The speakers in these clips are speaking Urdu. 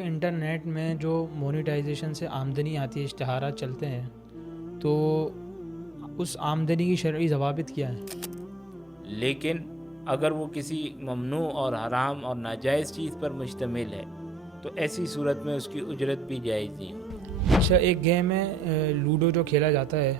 انٹرنیٹ میں جو مونیٹائزیشن سے آمدنی آتی ہے، اشتہارات چلتے ہیں، تو اس آمدنی کی شرعی ضوابط کیا ہیں؟ لیکن اگر وہ کسی ممنوع اور حرام اور ناجائز چیز پر مشتمل ہے تو ایسی صورت میں اس کی اجرت بھی جائز نہیں ہوتی۔ اچھا، ایک گیم ہے لوڈو جو کھیلا جاتا ہے،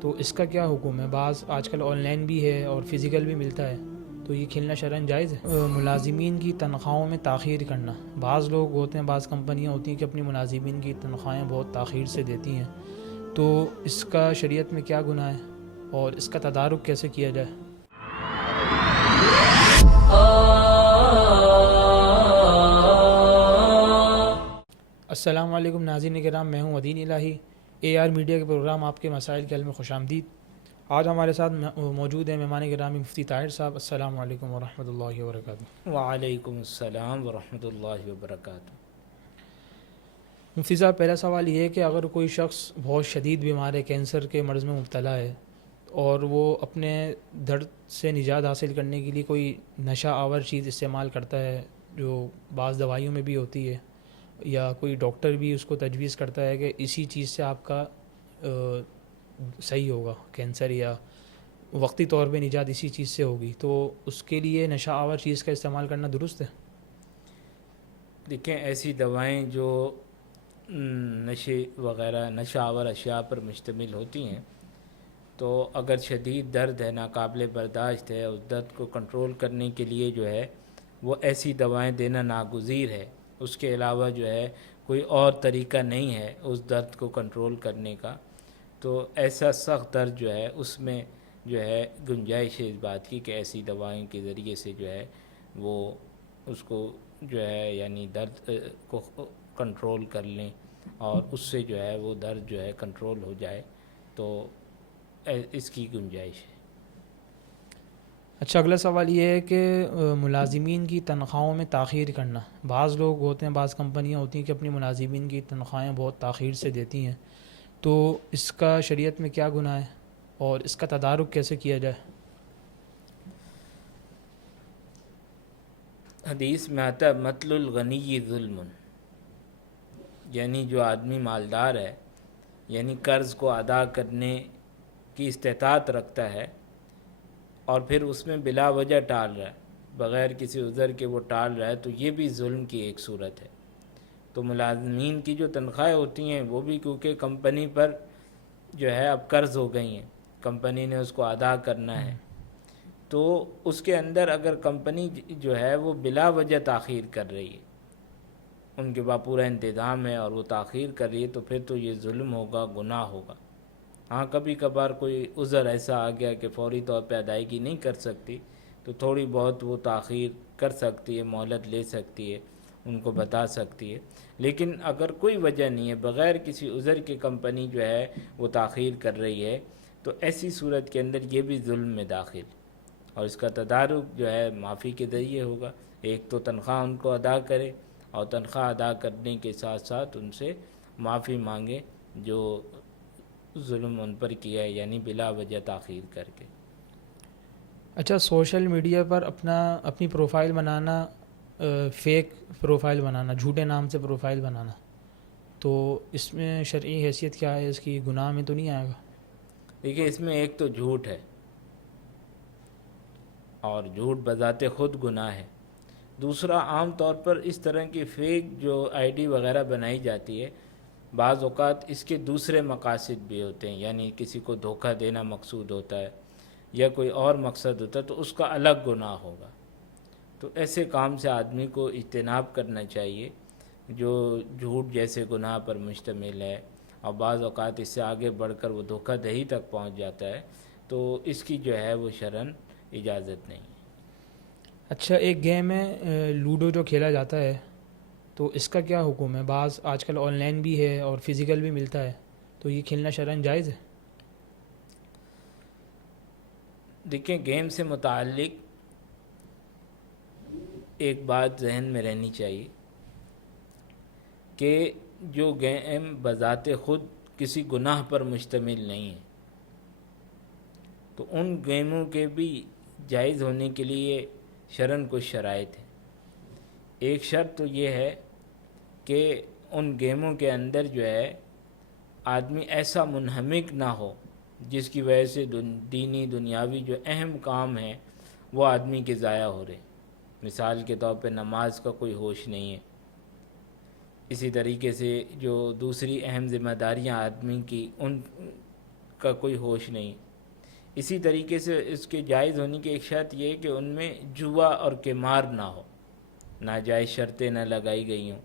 تو اس کا کیا حکم ہے؟ بعض آج کل آن لائن بھی ہے اور فزیکل بھی ملتا ہے، تو یہ کھیلنا شرعاً جائز ہے؟ ملازمین کی تنخواہوں میں تاخیر کرنا، بعض لوگ ہوتے ہیں، بعض کمپنیاں ہوتی ہیں کہ اپنی ملازمین کی تنخواہیں بہت تاخیر سے دیتی ہیں، تو اس کا شریعت میں کیا گناہ ہے اور اس کا تدارک کیسے کیا جائے؟ السلام علیکم ناظرین کرام، میں ہوں ودین الہی، اے آر میڈیا کے پروگرام آپ کے مسائل کے حل میں خوش آمدید۔ آج ہمارے ساتھ موجود ہیں مہمان گرامی مفتی طاہر صاحب۔ السلام علیکم ورحمۃ اللہ وبرکاتہ۔ وعلیکم السلام ورحمۃ اللہ وبرکاتہ۔ مفتی صاحب، پہلا سوال یہ ہے کہ اگر کوئی شخص بہت شدید بیمار ہے، کینسر کے مرض میں مبتلا ہے، اور وہ اپنے درد سے نجات حاصل کرنے کے لیے کوئی نشہ آور چیز استعمال کرتا ہے، جو بعض دوائیوں میں بھی ہوتی ہے، یا کوئی ڈاکٹر بھی اس کو تجویز کرتا ہے کہ اسی چیز سے آپ کا صحیح ہوگا کینسر، یا وقتی طور پہ نجات اسی چیز سے ہوگی، تو اس کے لیے نشہ آور چیز کا استعمال کرنا درست ہے؟ دیکھیں، ایسی دوائیں جو نشے وغیرہ نشہ آور اشیاء پر مشتمل ہوتی ہیں، تو اگر شدید درد ہے، ناقابل برداشت ہے، اس درد کو کنٹرول کرنے کے لیے جو ہے وہ ایسی دوائیں دینا ناگزیر ہے۔ اس کے علاوہ جو ہے کوئی اور طریقہ نہیں ہے اس درد کو کنٹرول کرنے کا، تو ایسا سخت درد جو ہے اس میں جو ہے گنجائش ہے اس بات کی کہ ایسی دوائیں کے ذریعے سے جو ہے وہ اس کو جو ہے یعنی درد کو کنٹرول کر لیں، اور اس سے جو ہے وہ درد جو ہے کنٹرول ہو جائے، تو اس کی گنجائش ہے۔ اچھا، اگلا سوال یہ ہے کہ ملازمین کی تنخواہوں میں تاخیر کرنا، بعض لوگ ہوتے ہیں، بعض کمپنیاں ہوتی ہیں کہ اپنی ملازمین کی تنخواہیں بہت تاخیر سے دیتی ہیں، تو اس کا شریعت میں کیا گناہ ہے اور اس کا تدارک کیسے کیا جائے؟ حدیث میں آتا ہے مطل الغنی ظلم، یعنی جو آدمی مالدار ہے، یعنی قرض کو ادا کرنے کی استطاعت رکھتا ہے اور پھر اس میں بلا وجہ ٹال رہا ہے، بغیر کسی عذر کے وہ ٹال رہا ہے، تو یہ بھی ظلم کی ایک صورت ہے۔ تو ملازمین کی جو تنخواہیں ہوتی ہیں وہ بھی کیونکہ کمپنی پر جو ہے اب قرض ہو گئی ہیں، کمپنی نے اس کو ادا کرنا ہے، تو اس کے اندر اگر کمپنی جو ہے وہ بلا وجہ تاخیر کر رہی ہے، ان کے پاس پورا انتظام ہے اور وہ تاخیر کر رہی ہے، تو پھر تو یہ ظلم ہوگا، گناہ ہوگا۔ ہاں، کبھی کبھار کوئی عذر ایسا آ گیا کہ فوری طور پہ ادائیگی نہیں کر سکتی، تو تھوڑی بہت وہ تاخیر کر سکتی ہے، مہلت لے سکتی ہے، ان کو بتا سکتی ہے، لیکن اگر کوئی وجہ نہیں ہے، بغیر کسی عذر کی کمپنی جو ہے وہ تاخیر کر رہی ہے، تو ایسی صورت کے اندر یہ بھی ظلم میں داخل، اور اس کا تدارک جو ہے معافی کے ذریعے ہوگا۔ ایک تو تنخواہ ان کو ادا کرے، اور تنخواہ ادا کرنے کے ساتھ ساتھ ان سے معافی مانگے جو ظلم ان پر کیا ہے، یعنی بلا وجہ تاخیر کر کے۔ اچھا، سوشل میڈیا پر اپنی پروفائل بنانا، فیک پروفائل بنانا، جھوٹے نام سے پروفائل بنانا، تو اس میں شرعی حیثیت کیا ہے؟ اس کی گناہ میں تو نہیں آئے گا؟ دیکھیں، اس میں ایک تو جھوٹ ہے، اور جھوٹ بذات خود گناہ ہے۔ دوسرا، عام طور پر اس طرح کی فیک جو آئی ڈی وغیرہ بنائی جاتی ہے، بعض اوقات اس کے دوسرے مقاصد بھی ہوتے ہیں، یعنی کسی کو دھوکہ دینا مقصود ہوتا ہے یا کوئی اور مقصد ہوتا ہے، تو اس کا الگ گناہ ہوگا۔ تو ایسے کام سے آدمی کو اجتناب کرنا چاہیے جو جھوٹ جیسے گناہ پر مشتمل ہے، اور بعض اوقات اس سے آگے بڑھ کر وہ دھوکہ دہی تک پہنچ جاتا ہے، تو اس کی جو ہے وہ شرعاً اجازت نہیں ہے۔ اچھا، ایک گیم ہے لوڈو جو کھیلا جاتا ہے، تو اس کا کیا حکم ہے؟ بعض آج کل آن لائن بھی ہے اور فزیکل بھی ملتا ہے، تو یہ کھیلنا شرعاً جائز ہے؟ دیکھیں، گیم سے متعلق ایک بات ذہن میں رہنی چاہیے کہ جو گیم بذات خود کسی گناہ پر مشتمل نہیں ہے، تو ان گیموں کے بھی جائز ہونے کے لیے شرعاً کچھ شرائط ہیں۔ ایک شرط تو یہ ہے کہ ان گیموں کے اندر جو ہے آدمی ایسا منہمک نہ ہو جس کی وجہ سے دینی دنیاوی جو اہم کام ہیں وہ آدمی کے ضائع ہو رہے. مثال کے طور پہ نماز کا کوئی ہوش نہیں ہے. اسی طریقے سے جو دوسری اہم ذمہ داریاں آدمی کی ان کا کوئی ہوش نہیں. اسی طریقے سے اس کے جائز ہونے کی ایک شرط یہ ہے کہ ان میں جوا اور قمار نہ ہو, ناجائز شرطیں نہ لگائی گئی ہوں,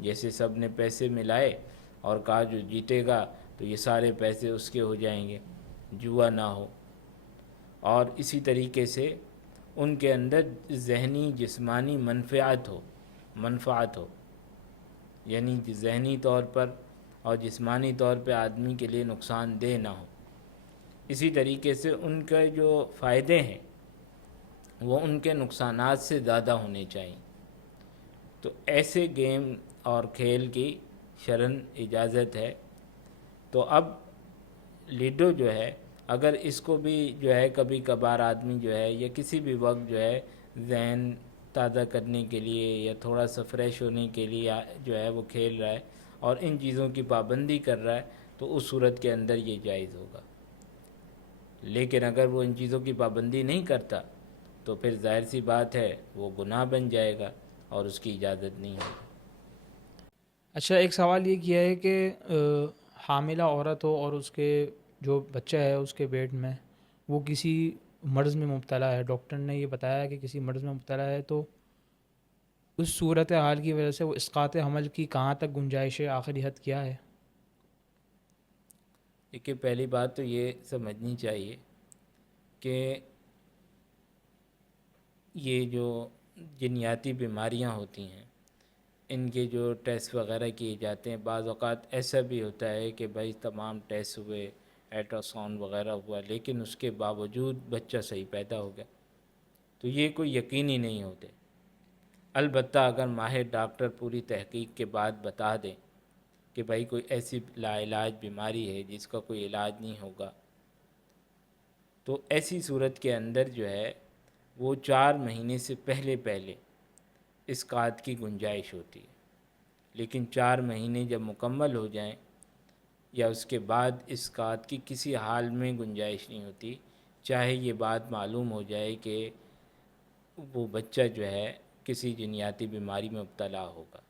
جیسے سب نے پیسے ملائے اور کہا جو جیتے گا تو یہ سارے پیسے اس کے ہو جائیں گے, جوا نہ ہو. اور اسی طریقے سے ان کے اندر ذہنی جسمانی منفعت ہو, یعنی ذہنی طور پر اور جسمانی طور پہ آدمی کے لیے نقصان دہ نہ ہو. اسی طریقے سے ان کے جو فائدے ہیں وہ ان کے نقصانات سے زیادہ ہونے چاہئیں. تو ایسے گیم اور کھیل کی شرعاً اجازت ہے. تو اب لیڈو جو ہے اگر اس کو بھی جو ہے کبھی کبھار آدمی جو ہے یا کسی بھی وقت جو ہے ذہن تازہ کرنے کے لیے یا تھوڑا سا فریش ہونے کے لیے جو ہے وہ کھیل رہا ہے اور ان چیزوں کی پابندی کر رہا ہے تو اس صورت کے اندر یہ جائز ہوگا. لیکن اگر وہ ان چیزوں کی پابندی نہیں کرتا تو پھر ظاہر سی بات ہے وہ گناہ بن جائے گا اور اس کی اجازت نہیں ہوگی. اچھا، ایک سوال یہ کیا ہے کہ حاملہ عورت ہو اور اس کے جو بچہ ہے اس کے پیٹ میں وہ کسی مرض میں مبتلا ہے, ڈاکٹر نے یہ بتایا کہ کسی مرض میں مبتلا ہے, تو اس صورت حال کی وجہ سے وہ اسقاط حمل کی کہاں تک گنجائش ہے, آخری حد کیا ہے؟ دیکھیے پہلی بات تو یہ سمجھنی چاہیے کہ یہ جو جنیاتی بیماریاں ہوتی ہیں ان کے جو ٹیسٹ وغیرہ کیے جاتے ہیں, بعض اوقات ایسا بھی ہوتا ہے کہ بھائی تمام ٹیسٹ ہوئے, الٹراساؤنڈ وغیرہ ہوا, لیکن اس کے باوجود بچہ صحیح پیدا ہو گیا, تو یہ کوئی یقینی نہیں ہوتے. البتہ اگر ماہر ڈاکٹر پوری تحقیق کے بعد بتا دیں کہ بھائی کوئی ایسی لا علاج بیماری ہے جس کا کوئی علاج نہیں ہوگا, تو ایسی صورت کے اندر جو ہے وہ 4 مہینے سے پہلے اسقاط کی گنجائش ہوتی ہے. لیکن 4 مہینے جب مکمل ہو جائیں یا اس کے بعد اسقاط کی کسی حال میں گنجائش نہیں ہوتی, چاہے یہ بات معلوم ہو جائے کہ وہ بچہ جو ہے کسی جنیاتی بیماری میں مبتلا ہوگا.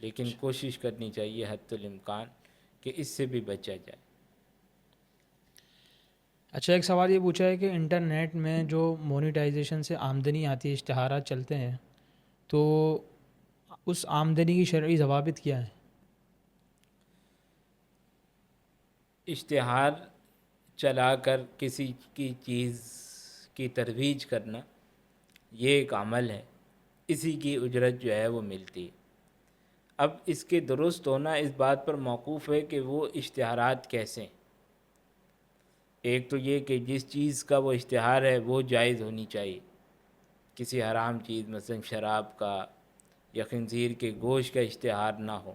لیکن کوشش کرنی چاہیے حتی الامکان کہ اس سے بھی بچا جائے. اچھا، ایک سوال یہ پوچھا ہے کہ انٹرنیٹ میں جو مونیٹائزیشن سے آمدنی آتی ہے, اشتہارات چلتے ہیں, تو اس آمدنی کی شرعی ضوابط کیا ہیں؟ اشتہار چلا کر کسی کی چیز کی ترویج کرنا یہ ایک عمل ہے, اسی کی اجرت جو ہے وہ ملتی ہے. اب اس کے درست ہونا اس بات پر موقوف ہے کہ وہ اشتہارات کیسے ہیں. ایک تو یہ کہ جس چیز کا وہ اشتہار ہے وہ جائز ہونی چاہیے, کسی حرام چیز مثلا شراب کا یا خنزیر کے گوشت کا اشتہار نہ ہو.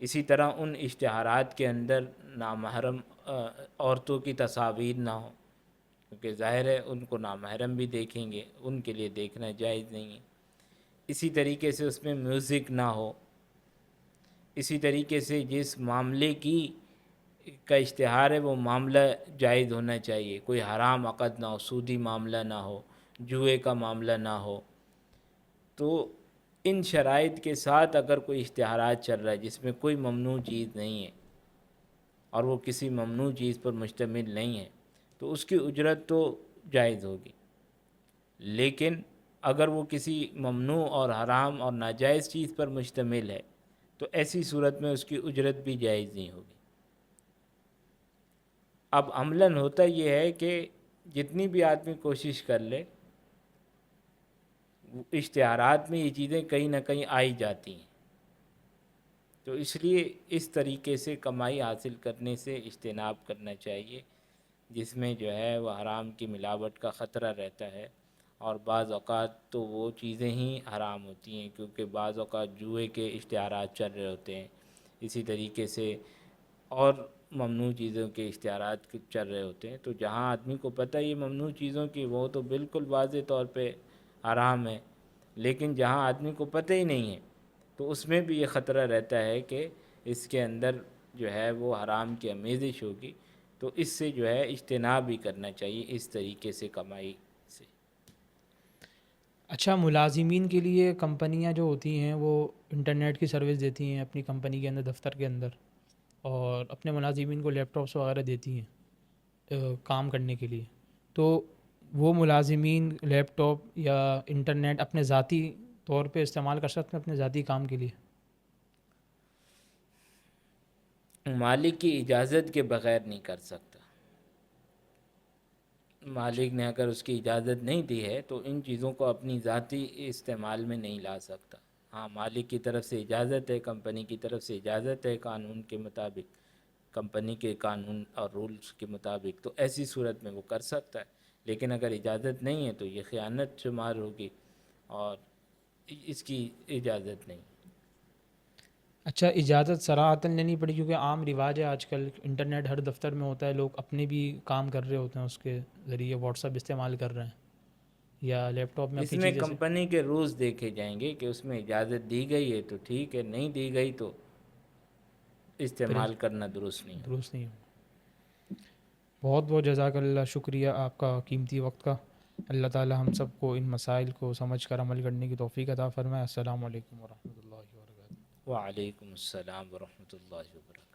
اسی طرح ان اشتہارات کے اندر نامحرم عورتوں کی تصاویر نہ ہوں, کیونکہ ظاہر ہے ان کو نامحرم بھی دیکھیں گے, ان کے لیے دیکھنا جائز نہیں ہے. اسی طریقے سے اس میں میوزک نہ ہو. اسی طریقے سے جس معاملے کا اشتہار ہے وہ معاملہ جائز ہونا چاہیے, کوئی حرام عقد نہ ہو, سودی معاملہ نہ ہو, جوئے کا معاملہ نہ ہو. تو ان شرائط کے ساتھ اگر کوئی اشتہارات چل رہا ہے جس میں کوئی ممنوع چیز نہیں ہے اور وہ کسی ممنوع چیز پر مشتمل نہیں ہے تو اس کی اجرت تو جائز ہوگی. لیکن اگر وہ کسی ممنوع اور حرام اور ناجائز چیز پر مشتمل ہے تو ایسی صورت میں اس کی اجرت بھی جائز نہیں ہوگی. اب عملاً ہوتا یہ ہے کہ جتنی بھی آدمی کوشش کر لے اشتہارات میں یہ چیزیں کہیں نہ کہیں آئی جاتی ہیں, تو اس لیے اس طریقے سے کمائی حاصل کرنے سے اجتناب کرنا چاہیے جس میں جو ہے وہ حرام کی ملاوٹ کا خطرہ رہتا ہے. اور بعض اوقات تو وہ چیزیں ہی حرام ہوتی ہیں کیونکہ بعض اوقات جوئے کے اشتہارات چل رہے ہوتے ہیں, اسی طریقے سے اور ممنوع چیزوں کے اشتہارات چل رہے ہوتے ہیں. تو جہاں آدمی کو پتہ یہ ممنوع چیزوں کی وہ تو بالکل واضح طور پہ حرام ہے, لیکن جہاں آدمی کو پتہ ہی نہیں ہے تو اس میں بھی یہ خطرہ رہتا ہے کہ اس کے اندر جو ہے وہ حرام کی آمیزش ہوگی، تو اس سے جو ہے اجتناب بھی کرنا چاہیے اس طریقے سے کمائی سے۔ اچھا، ملازمین کے لیے کمپنیاں جو ہوتی ہیں وہ انٹرنیٹ کی سروس دیتی ہیں اپنی کمپنی کے اندر، دفتر کے اندر، اور اپنے ملازمین کو لیپ ٹاپس وغیرہ دیتی ہیں کام کرنے کے لیے، تو وہ ملازمین لیپ ٹاپ یا انٹرنیٹ اپنے ذاتی طور پہ استعمال کر سکتے ہیں اپنے ذاتی کام کے لیے؟ مالک کی اجازت کے بغیر نہیں کر سکتا۔ مالک نے اگر اس کی اجازت نہیں دی ہے تو ان چیزوں کو اپنی ذاتی استعمال میں نہیں لا سکتا۔ ہاں، مالک کی طرف سے اجازت ہے، کمپنی کی طرف سے اجازت ہے قانون کے مطابق، کمپنی کے قانون اور رولز کے مطابق، تو ایسی صورت میں وہ کر سکتا ہے۔ لیکن اگر اجازت نہیں ہے تو یہ خیانت شمار ہوگی اور اس کی اجازت نہیں۔ اچھا، اجازت صراحتاً لینی پڑی کیونکہ عام رواج ہے آج کل، انٹرنیٹ ہر دفتر میں ہوتا ہے، لوگ اپنے بھی کام کر رہے ہوتے ہیں اس کے ذریعے، واٹس ایپ استعمال کر رہے ہیں یا لیپ ٹاپ میں اس اپنی میں چیزیں سے۔ کمپنی کے رولز دیکھے جائیں گے کہ اس میں اجازت دی گئی ہے تو ٹھیک ہے، نہیں دی گئی تو پھر استعمال کرنا درست نہیں ہوگا۔ درست نہیں ہو۔ بہت بہت جزاک اللہ، شکریہ آپ کا قیمتی وقت کا۔ اللہ تعالی ہم سب کو ان مسائل کو سمجھ کر عمل کرنے کی توفیق عطا فرمائے۔ السلام علیکم ورحمۃ اللہ وبرکاتہ۔ وعلیکم السلام ورحمۃ اللہ وبرکاتہ۔